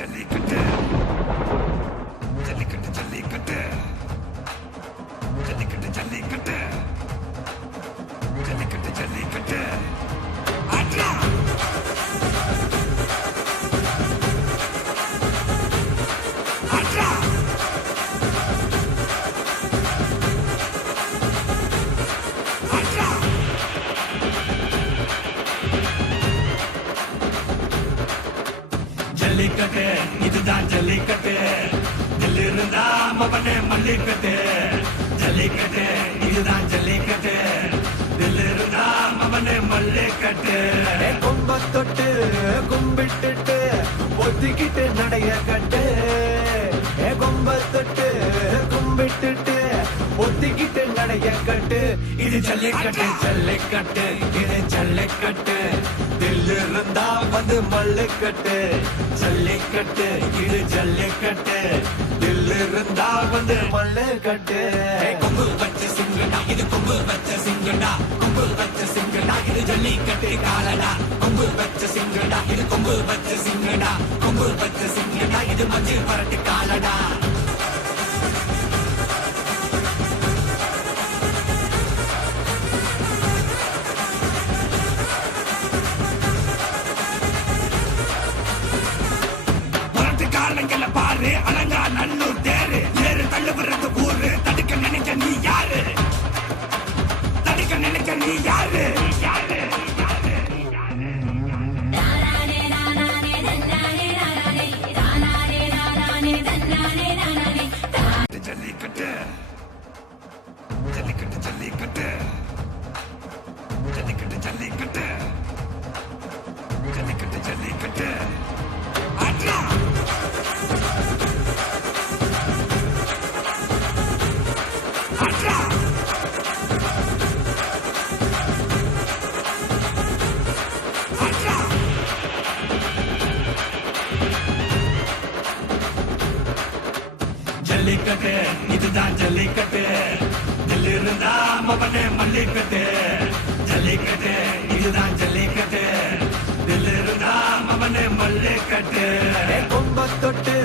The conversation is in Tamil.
ஜல்லிக்கட்டு ஜல்லிக்கட்டு ஜல்லிக்கட்டு ஜல்லிக்கட்டு ஜல்லிக்கட்டு ஜல்லிக்கட்டு ஜல்லிக்கட்டு ஆட்ரா ஆட்ரா ஆட்ரா ஜல்லிக்கட்டு இதுதான் ஜல்லிக்கட்டு தில்லு இருந்தா மவனே மல்லிக்கட்டு ஜல்லிக்கட்டு இதுதான் ஜல்லிக்கட்டு தில்லு இருந்தா மவனே மல்லிக்கட்டு கொம்ப தொட்டு கும்பிட்டுட்டு ஒத்திக்கிட்டு நடைய கட்டு கொம்ப தொட்டு கும்பிட்டுட்டு ஒத்திக்கிட்டு நடைய கட்டு இது ஜல்லிக்கட்டு ஜல்லிக்கட்டு இது ஜல்லிக்கட்டு தில்லு இருந்தா வந்து மல்லுக்கட்டு ஜல்லிக்கட்டு இது ஜல்லிக்கட்டு தில்லு இருந்தா வந்து மல்லுக்கட்டு கொம்பு வச்ச சிங்கடா இது கொம்பு வச்ச சிங்கடா கொம்பு வச்ச சிங்கடா இது ஜல்லிக்கட்டு காலடா கொம்பு வச்ச சிங்கடா இது கொம்பு வச்ச சிங்கடா கொம்பு வச்ச சிங்கடா இது மஞ்சள் பரட்டு காலடா காலங்கள பாரு அலங்கா நல்லூர் தேரு ஏறு தள்ளு விடுறது ஊரு தடுக்க நினைக்க நீ யாரு தடுக்க நினைக்க நீ யாரு யாரு ஜல்லிக்கட்டு ஜல்லிக்கட்டு ஜல்லிக்கட்டு ஜல்லிக்கட்டு ஜல்லிக்கட்டு ஜல்லிக்கட்டு ஜல்லிக்கட்டு ஆட்ரா ஆட்ரா ஆட்ரா ஜல்லிக்கட்டு இதுதான் ஜல்லிக்கட்டு தில்லு இருந்தா மவனே மல்லிக்கட்டு ஜல்லிக்கட்டு இதுதான் ஜல்லிக்கட்டு தில்லு இருந்தா மவனே மல்லிக்கட்டு கொம்ப தொட்டு